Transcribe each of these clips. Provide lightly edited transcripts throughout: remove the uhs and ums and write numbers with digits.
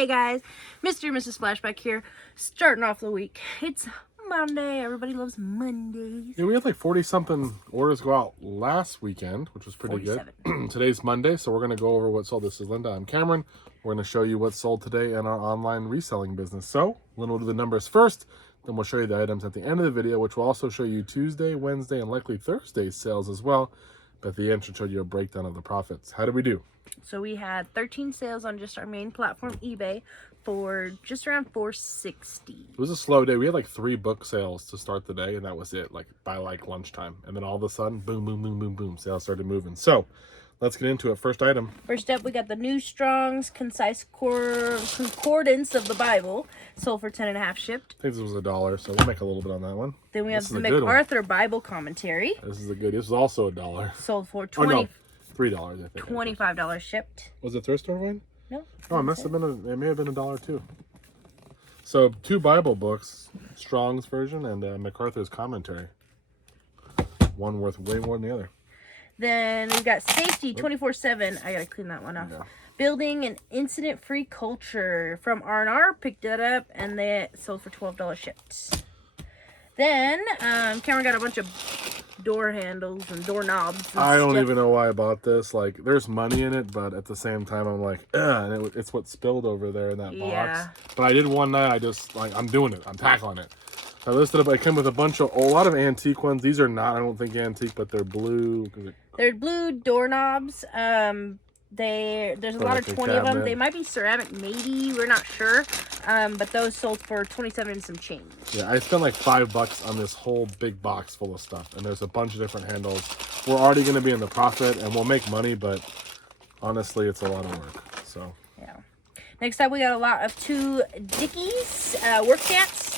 Hey guys, Mr. and Mrs. Splashback here, starting off the week. It's Monday. Everybody loves Mondays. Yeah, we had like 40-something orders go out last weekend, which was pretty 47. good. Today's Monday, so we're going to go over what sold. This is Linda. I'm Cameron. We're going to show you what sold today in our online reselling business. So, we'll do the numbers first, then we'll show you the items at the end of the video, which will also show you Tuesday, Wednesday, and likely Thursday's sales as well. But at the end, should show you a breakdown of the profits. How did we do? So we had 13 sales on just our main platform, eBay, for just around $460. It was a slow day. We had like 3 book sales to start the day, and that was it, like by like lunchtime. And then all of a sudden, boom, boom, boom, boom, boom, sales started moving. So let's get into it. First item. First up, we got the New Strong's Concise Concordance of the Bible, sold for $10.50 shipped. I think this was $1, so we'll make a little bit on that one. Then we have the MacArthur Bible Commentary. This is a good. This was also $1. Sold for $3, I think. $25 shipped. Was it thrift store one? No. Oh, it must have been. It may have been $1 too. So 2 Bible books, Strong's version and MacArthur's commentary. One worth way more than the other. Then we've got Safety 24/7. I gotta clean that one off. Yeah. Building an incident-free culture from R&R. Picked it up and they sold for $12 shipped. Then Cameron got a bunch of door handles and doorknobs. I don't even know why I bought this. Like, there's money in it, but at the same time, I'm like, ugh, and it's what spilled over there in that box. But I did one night. I just like, I'm doing it. I'm tackling it. I listed up. I came with a lot of antique ones. These are not, I don't think antique, but they're blue. They're blue doorknobs. There's a lot of 20 of them. They might be ceramic, maybe, we're not sure. But those sold for $27 and some change. Yeah, I spent like $5 on this whole big box full of stuff, and there's a bunch of different handles. We're already going to be in the profit, and we'll make money, but honestly, it's a lot of work. So yeah. Next up, we got a lot of 2 Dickies work pants,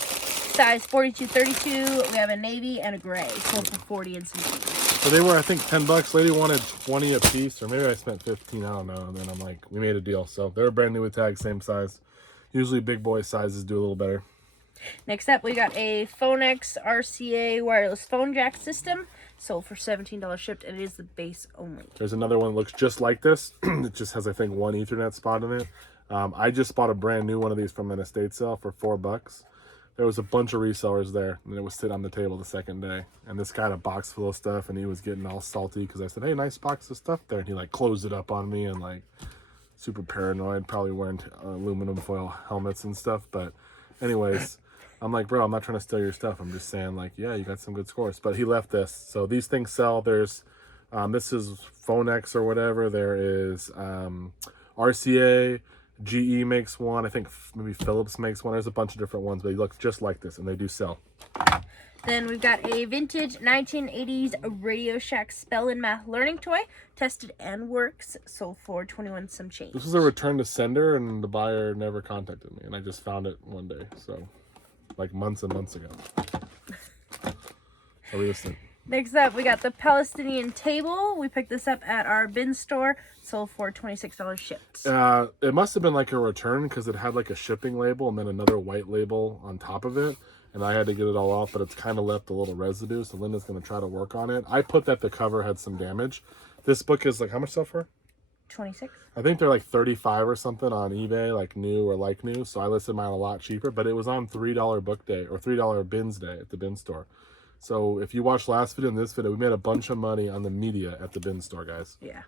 size 42-32. We have a navy and a gray, sold for 40 and some change. So they were, I think, $10. Lady wanted 20 a piece, or maybe I spent 15. I don't know. And then I'm like, we made a deal. So they were brand new with tags, same size. Usually big boy sizes do a little better. Next up, we got a Phonex RCA wireless phone jack system, sold for $17 shipped, and it is the base only. There's another one that looks just like this. It just has, I think, 1 Ethernet spot in it. I just bought a brand new one of these from an estate sale for $4. There was a bunch of resellers there, and it was sitting on the table the second day. And this guy had a box full of stuff, and he was getting all salty because I said, hey, nice box of stuff there. And he, like, closed it up on me and, like, super paranoid, probably wearing aluminum foil helmets and stuff. But anyways, I'm like, bro, I'm not trying to steal your stuff. I'm just saying, like, yeah, you got some good scores. But he left this. So these things sell. There's, this is Phonex or whatever. There is RCA. GE makes one. I think maybe Philips makes one. There's a bunch of different ones, but they look just like this, and they do sell. Then we've got a vintage 1980s Radio Shack spell and math learning toy, tested and works, sold for 21 some change. This was a return to sender, and the buyer never contacted me, and I just found it one day, so like months and months ago. So we listened. Next up, we got the Palestinian table. We picked this up at our bin store. Sold for $26 shipped. It must have been like a return because it had like a shipping label and then another white label on top of it. And I had to get it all off, but it's kind of left a little residue. So Linda's going to try to work on it. I put that the cover had some damage. This book is like, how much stuff for? 26. I think they're like 35 or something on eBay, like new or like new. So I listed mine a lot cheaper, but it was on $3 book day or $3 bins day at the bin store. So if you watched last video and this video, we made a bunch of money on the media at the bin store, guys. Yeah.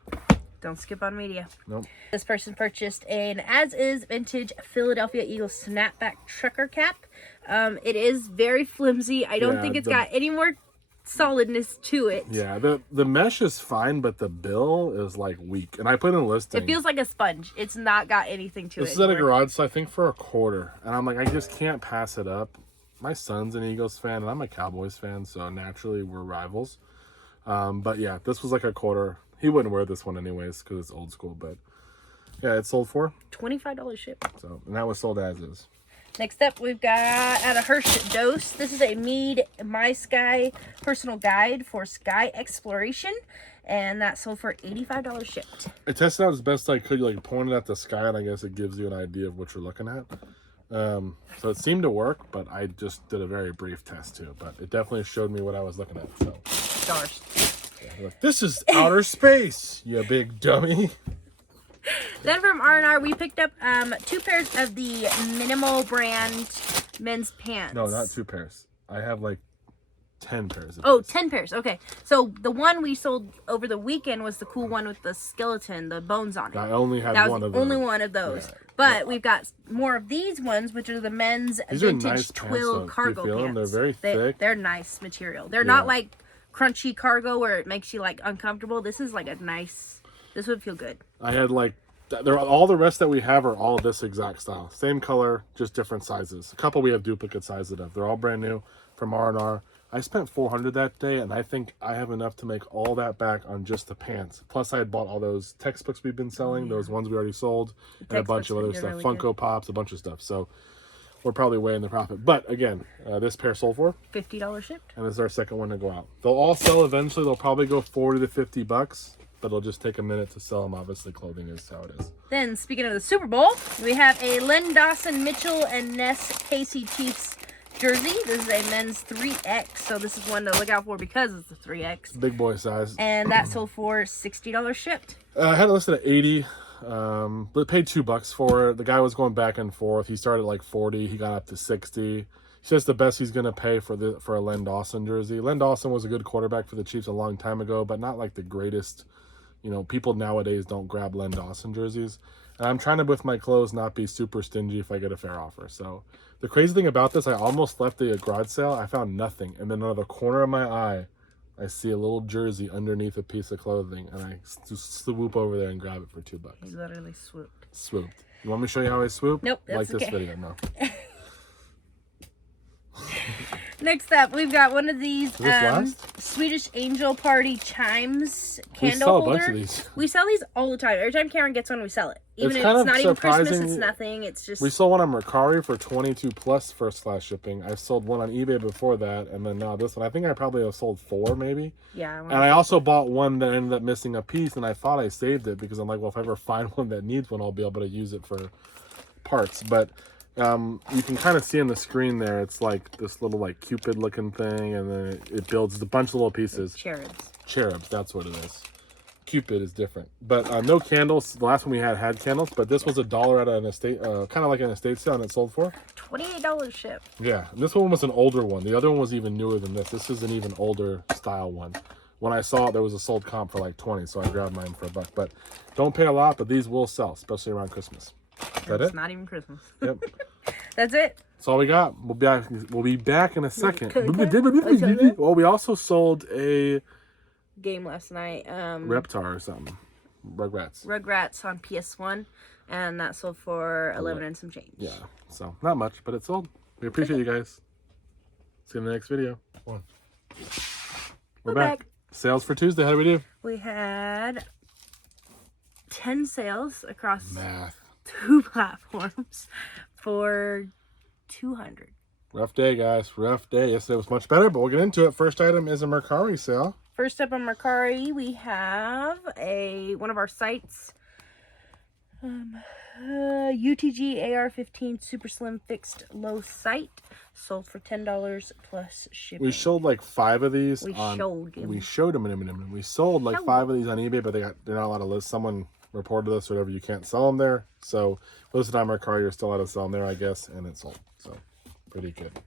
Don't skip on media. Nope. This person purchased an as-is vintage Philadelphia Eagles snapback trucker cap. It is very flimsy. I don't think it's got any more solidness to it. Yeah, the mesh is fine, but the bill is like weak. And I put in a listing. It feels like a sponge. It's not got anything to it. This is at a garage, so I think for $25. And I'm like, I just can't pass it up. My son's an Eagles fan, and I'm a Cowboys fan, so naturally we're rivals. But yeah, this was like $25. He wouldn't wear this one anyways because it's old school, but yeah, it sold for $25 ship. So, and that was sold as is. Next up, we've got at a Hirsch Dose. This is a Mead My Sky personal guide for sky exploration, and that sold for $85 shipped. I tested out as best I could, like pointed at the sky, and I guess it gives you an idea of what you're looking at. So it seemed to work, but I just did a very brief test too. But it definitely showed me what I was looking at. So Stars. Yeah, like, this is outer space, you big dummy. Then from R&R, we picked up 2 pairs of the Minimal brand men's pants. No, not 2 pairs. I have like 10 pairs. Oh, 10 pairs. Okay. So the one we sold over the weekend was the cool one with the skeleton, the bones on it. I only had that one was of the those. only one of those. Yeah. But we've got more of these ones, which are the men's These vintage are nice twill pants, cargo do you feel pants. them? They're very thick. They're nice material. They're not like crunchy cargo where it makes you like uncomfortable. This is like a nice. This would feel good. I had like. All the rest that we have are all this exact style. Same color, just different sizes. A couple we have duplicate sizes of. They're all brand new from R&R. I spent $400 that day, and I think I have enough to make all that back on just the pants. Plus, I had bought all those textbooks we've been selling, those ones we already sold, and a bunch of other stuff. Really Funko Pops, a bunch of stuff. So we're probably way in the profit. But again, this pair sold for $50 shipped. And this is our second one to go out. They'll all sell eventually. They'll probably go $40 to $50, but it'll just take a minute to sell them. Obviously, clothing is how it is. Then, speaking of the Super Bowl, we have a Len Dawson, Mitchell, and Ness KC Chiefs jersey. This is a men's 3X, so this is one to look out for because it's a 3X. Big boy size. And that sold for $60 shipped. I had it listed at 80, but paid $2 for it. The guy was going back and forth. He started at like 40, he got up to 60. He says the best he's gonna pay for a Len Dawson jersey. Len Dawson was a good quarterback for the Chiefs a long time ago, but not like the greatest. You know, people nowadays don't grab Len Dawson jerseys. And I'm trying to, with my clothes, not be super stingy if I get a fair offer. So the crazy thing about this, I almost left the garage sale. I found nothing. And then out of the corner of my eye, I see a little jersey underneath a piece of clothing. And I swoop over there and grab it for $2. He literally swooped. Swooped. You want me to show you how I swoop? Nope, that's like this okay. video, no. Next up, we've got one of these last? Swedish Angel Party Chimes candle We sell holder. a bunch of these. We sell these all the time. Every time Karen gets one, we sell it. Even It's if kind it's of not even Christmas, surprising. it's nothing. It's just... We sold one on Mercari for 22 plus first class shipping. I've sold one on eBay before that, and then now this one. I think I probably have sold 4 maybe. Yeah. And I also bought one that ended up missing a piece, and I thought I saved it because I'm like, well, if I ever find one that needs one, I'll be able to use it for parts. But you can kind of see on the screen there, it's like this little like Cupid looking thing, and then it builds a bunch of little pieces. Cherubs, that's what it is. Cupid is different, but no candles. The last one we had candles, but this was $1 at an estate, kind of like an estate sale, and it sold for $28 shipped. Yeah, and this one was an older one. The other one was even newer than this. This is an even older style one. When I saw it, there was a sold comp for like 20, so I grabbed mine for $1. But don't pay a lot, but these will sell, especially around Christmas. Is that it's it? not even Christmas. Yep. That's it. That's all we got. We'll be back in a second. Okay. Well, we also sold a Game last night. Reptar or something. Rugrats on PS1, and that sold for 11 and some change. Yeah, so not much, but it sold. We appreciate you guys. See you in the next video. We're back. Sales for Tuesday. How do we do? We had 10 sales across Math. 2 platforms for 200. Rough day, guys. Rough day. Yesterday was much better, but we'll get into it. First item is a Mercari sale. First up on Mercari, we have one of our sites, UTG AR-15 Super Slim Fixed Low Sight, sold for $10 plus shipping. We showed like 5 of these. We showed them. We sold like 5 of these on eBay, but they're not allowed to list. Someone reported us or whatever. You can't sell them there. So listed on Mercari, you're still allowed to sell them there, I guess, and it sold. So pretty good.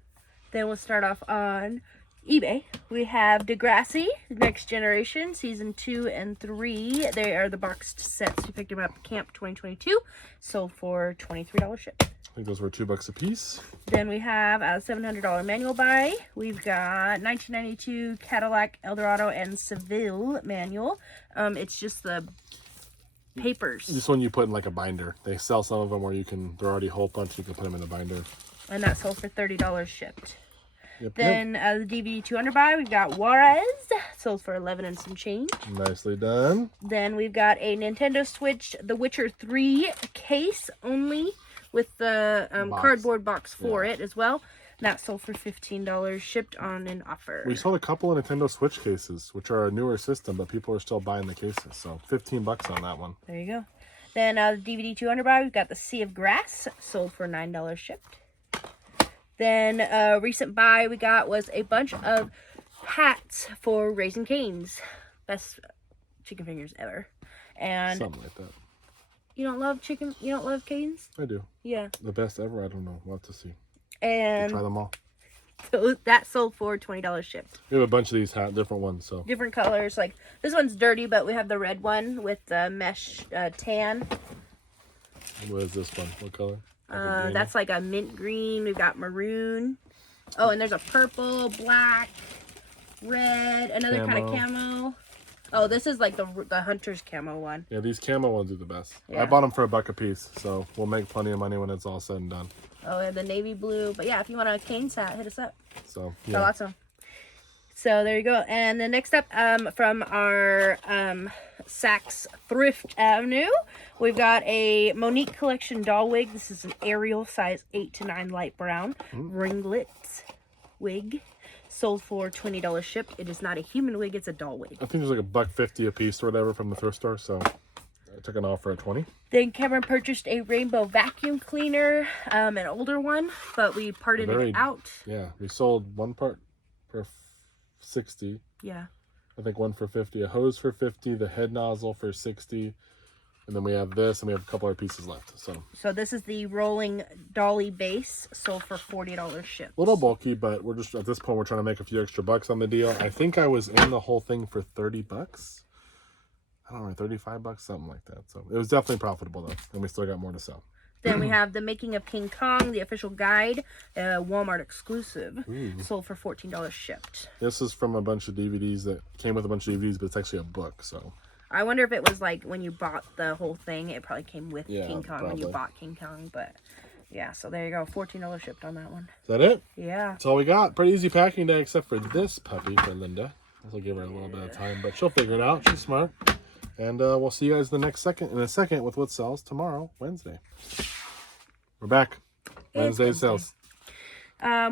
Then we'll start off on eBay. We have Degrassi, Next Generation, Season 2 and 3. They are the boxed sets. We picked them up at Camp 2022. Sold for $23 shipped. I think those were $2 a piece. Then we have a $700 manual buy. We've got 1992 Cadillac Eldorado and Seville manual. It's just the papers. This one you put in like a binder. They sell some of them where they're already hole punched. You can put them in a binder. And that sold for $30 shipped. Yep, then the DVD 200 buy, we've got Juarez, sold for 11 and some change. Nicely done. Then we've got a Nintendo Switch The Witcher 3 case only with the cardboard box for it as well. That sold for $15 shipped on an offer. We sold a couple of Nintendo Switch cases, which are a newer system, but people are still buying the cases. So $15 on that one. There you go. Then the DVD 200 buy, we've got the Sea of Grass, sold for $9 shipped. Then a recent buy we got was a bunch of hats for Raising Cane's. Best chicken fingers ever. And something like that. You don't love chicken? You don't love canes? I do. Yeah. The best ever? I don't know. We'll have to see. And We'll try them all. so that sold for $20 shipped. We have a bunch of these different ones, so. Different colors. Like this one's dirty, but we have the red one with the mesh tan. What is this one? What color? That's like a mint green. We've got maroon. Oh, and there's a purple, black, red, another kind of camo. Oh, this is like the hunter's camo one. Yeah, these camo ones are the best. Yeah. I bought them for $1 a piece, so we'll make plenty of money when it's all said and done. Oh, and the navy blue. But yeah, if you want a cane hat, hit us up. So, Yeah. yeah. Got lots of them. So there you go. And the next up from our Saks Thrift Avenue, we've got a Monique Collection doll wig. This is an Ariel size 8 to 9 light brown ringlet wig. Sold for $20 shipped. It is not a human wig, it's a doll wig. I think there's like $1.50 a piece or whatever from the thrift store, so I took an offer at $20. Then Cameron purchased a rainbow vacuum cleaner, an older one, but we parted it out. Yeah, we sold one part for $60. Yeah. I think one for $50, a hose for $50, the head nozzle for $60, and then we have this, and we have a couple other pieces left. So this is the rolling dolly base, sold for $40 shipped. A little bulky, but we're just at this point we're trying to make a few extra bucks on the deal. I think I was in the whole thing for $30. I don't know, $35, something like that. So it was definitely profitable though, and we still got more to sell. Then we have The Making of King Kong, the official guide, Walmart exclusive, sold for $14 shipped. This is from a bunch of DVDs that came with a bunch of DVDs, but it's actually a book. So I wonder if it was like when you bought the whole thing, it probably came with King Kong when you bought King Kong. But yeah, so there you go, $14 shipped on that one. Is that it? Yeah. That's all we got. Pretty easy packing day, except for this puppy for Linda. This will give her a little bit of time, but she'll figure it out. She's smart. And we'll see you guys in a second with what sells tomorrow, Wednesday. We're back. Wednesday sales.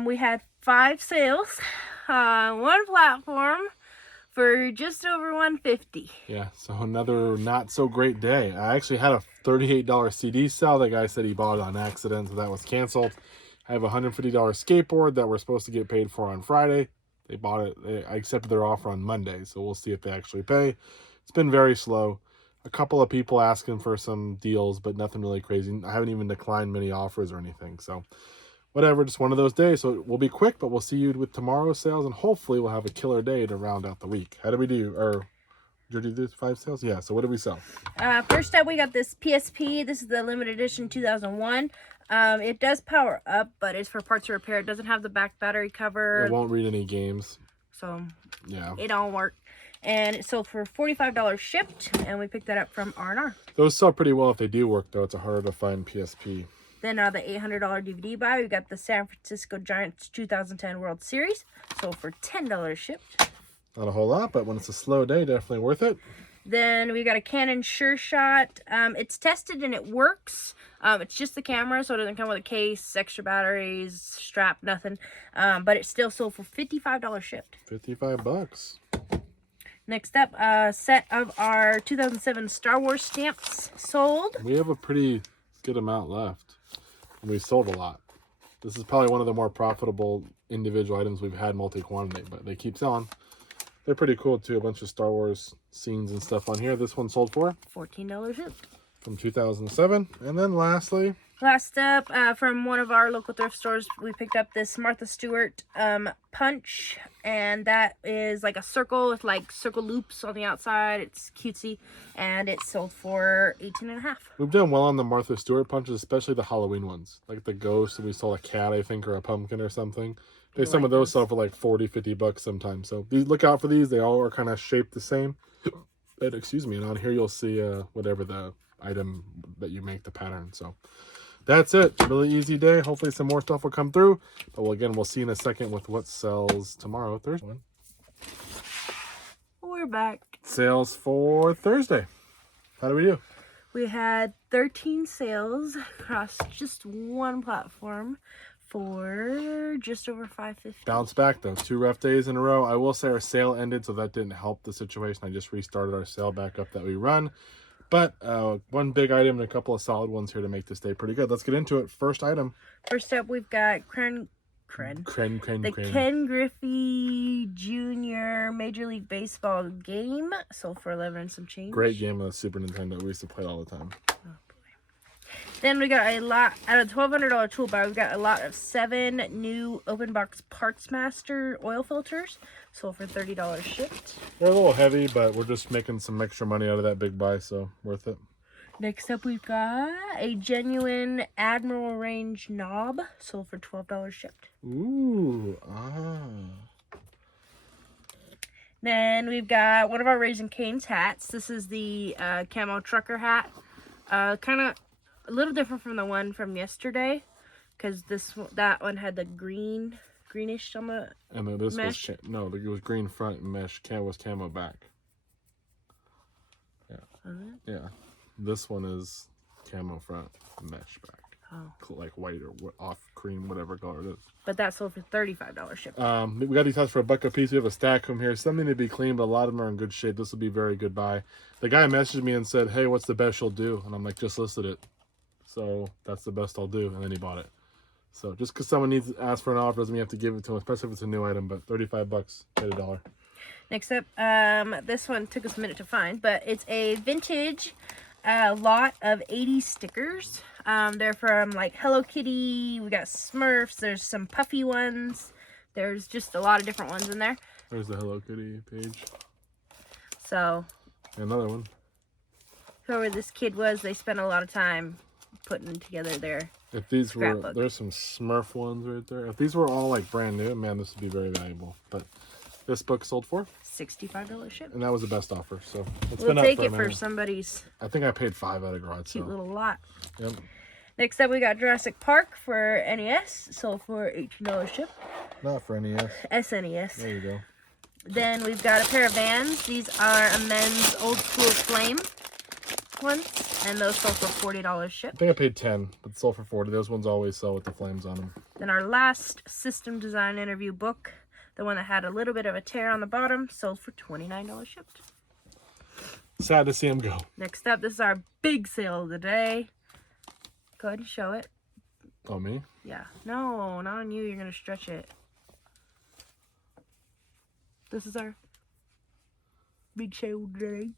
We had 5 sales on one platform for just over $150. Yeah, so another not so great day. I actually had a $38 CD sell. The guy said he bought it on accident, so that was canceled. I have a $150 skateboard that we're supposed to get paid for on Friday. They bought it. I accepted their offer on Monday, so we'll see if they actually pay. It's been very slow. A couple of people asking for some deals, but nothing really crazy. I haven't even declined many offers or anything. So whatever, just one of those days. So we'll be quick, but we'll see you with tomorrow's sales, and hopefully we'll have a killer day to round out the week. How did we do? Or did you do 5 sales? Yeah, so what did we sell? First up, we got this PSP. This is the limited edition 2001. It does power up, but it's for parts of repair. It doesn't have the back battery cover. It won't read any games. So yeah, it don't work. And it sold for $45 shipped, and we picked that up from R&R. Those sell pretty well if they do work, though. It's a harder to find PSP. Then the $800 DVD buy, we got the San Francisco Giants 2010 World Series, sold for $10 shipped. Not a whole lot, but when it's a slow day, definitely worth it. Then we got a Canon Sure Shot. It's tested and it works. It's just the camera, so it doesn't come with a case, extra batteries, strap, nothing. But it still sold for $55 shipped. $55. Next up, a set of our 2007 Star Wars stamps sold. We have a pretty good amount left. And we sold a lot. This is probably one of the more profitable individual items we've had multi-quantity, but they keep selling. They're pretty cool too. A bunch of Star Wars scenes and stuff on here. This one sold for $14 shipped. From 2007. And then lastly, last up, from one of our local thrift stores, we picked up this Martha Stewart punch, and that is like a circle with like circle loops on the outside. It's cutesy, and it sold for $18.50. We've done well on the Martha Stewart punches, especially the Halloween ones, like the ghost, and we sold a cat, I think, or a pumpkin or something. Some of those sell for like $40-$50 sometimes. So look out for these. They all are kind of shaped the same. But excuse me, and on here you'll see whatever the item that you make, the pattern. So that's it. Really easy day. Hopefully some more stuff will come through. But we'll see in a second with what sells tomorrow, Thursday. We're back. Sales for Thursday. How do we do? We had 13 sales across just one platform for just over $5.50. Bounce back though. 2 rough days in a row. I will say our sale ended, so that didn't help the situation. I just restarted our sale back up that we run. But one big item and a couple of solid ones here to make this day pretty good. Let's get into it. First item. First up, we've got the Ken Griffey Jr. Major League Baseball game. Sold for $11 and some change. Great game on the Super Nintendo. We used to play it all the time. Oh, boy. Then we got a lot, out of $1,200 toolbar, we got a lot of 7 new open box Parts Master oil filters. Sold for $30 shipped. They're a little heavy, but we're just making some extra money out of that big buy, so worth it. Next up, we've got a genuine Admiral Range knob. Sold for $12 shipped. Ooh, ah. Then we've got one of our Raising Cane's hats. This is the camo trucker hat. Kind of a little different from the one from yesterday, because that one had the greenish on the And then this mesh. was it was green front and mesh. Was camo back. Yeah, yeah. This one is camo front, mesh back. Oh. Like white or off cream, whatever color it is. But that sold for $35 shipped. We got these hats for $1 a piece. We have a stack of them here. Something to be clean, but a lot of them are in good shape. This will be very good buy. The guy messaged me and said, "Hey, what's the best you'll do?" And I'm like, "Just listed it." So that's the best I'll do. And then he bought it. So just because someone needs to ask for an offer doesn't mean you have to give it to them, especially if it's a new item. But $35, paid $1. Next up, this one took us a minute to find, but it's a vintage lot of 80s stickers. They're from like Hello Kitty. We got Smurfs. There's some puffy ones. There's just a lot of different ones in there. There's the Hello Kitty page. So Another one. whoever this kid was, they spent a lot of time putting together their If these scrapbook. were, there's some Smurf ones right there. If these were all like brand new, man, this would be very valuable. But this book sold for $65 ship. and that was the best offer. So it's We'll been take up it for, a for minute. somebody's I think I paid $5 at a garage cute sale. little lot. Yep. Next up, we got Jurassic Park for NES. Sold for $18 ship. Not for NES. SNES. There you go. Then we've got a pair of Vans. These are a men's old school flame ones, and those sold for $40 I shipped. think I paid 10, but it sold for 40. Those ones always sell with the flames on them. Then our last system design interview book, the one that had a little bit of a tear on the bottom, sold for $29 shipped. Sad to see them go. Next up, this is our big sale of the day. Go ahead and show it. Oh, me? Yeah. No, not on you. You're going to stretch it. This is our big sale of the day.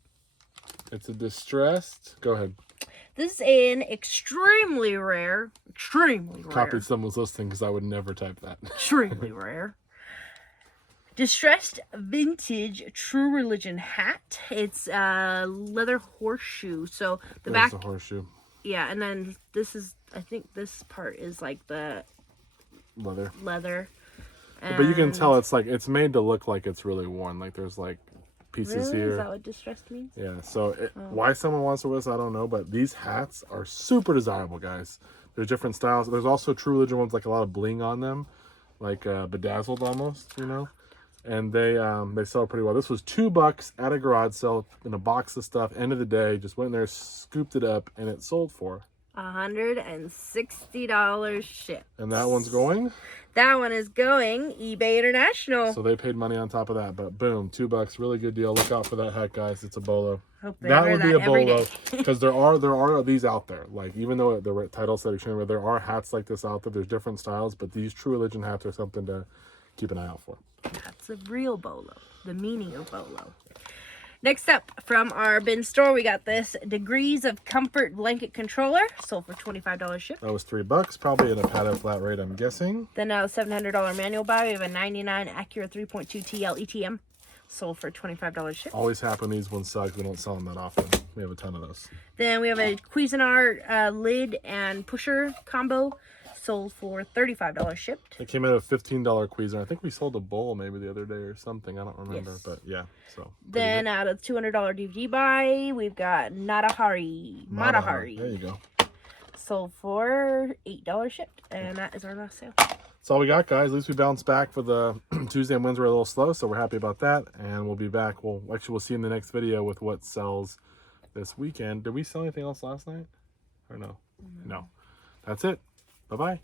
It's a distressed. Go ahead. This is an extremely rare, Copied someone's listing because I would never type that. extremely rare, distressed vintage True Religion hat. It's a leather horseshoe. So the There's back, the horseshoe. yeah, and then this is, I think this part is like the Leather. And But you can tell it's like, it's made to look like it's really worn. Like there's like pieces really? here. Is that what distressed means? Yeah, so why someone wants to wear this, I don't know, but these hats are super desirable, guys. There's different styles. There's also True Religion ones, like a lot of bling on them, like bedazzled almost, you know. And they sell pretty well. This was $2 at a garage sale in a box of stuff. End of the day, just went in there, scooped it up, and it sold for $160 shipped. And that one's going. That one is going eBay International. So they paid money on top of that, but boom, $2, really good deal. Look out for that hat, guys. It's a BOLO. Hope they That wear would be a every BOLO day. because there are these out there. Like even though the title said extremely, there are hats like this out there. There's different styles, but these True Religion hats are something to keep an eye out for. That's a real BOLO. The meaning of BOLO. Next up, from our bin store, we got this Degrees of Comfort blanket controller. Sold for $25 shipped. That was $3, probably in a padded flat rate, I'm guessing. Then a $700 manual buy. We have a 99 Acura 3.2 TL ETM. Sold for $25 shipped. Always happen. These ones suck. We don't sell them that often. We have a ton of those. Then we have a Cuisinart lid and pusher combo. Sold for $35 shipped. It came out of $15 Cuisinart. I think we sold a bowl maybe the other day or something. I don't remember, Yes. but yeah. So Then out of $200 DVD buy, we've got Matahari. There you go. Sold for $8 shipped. And that is our last sale. That's all we got, guys. At least we bounced back for the Tuesday and Wednesday were a little slow, so we're happy about that. And we'll be back. We'll see in the next video with what sells this weekend. Did we sell anything else last night? Or no? No. That's it. Bye-bye.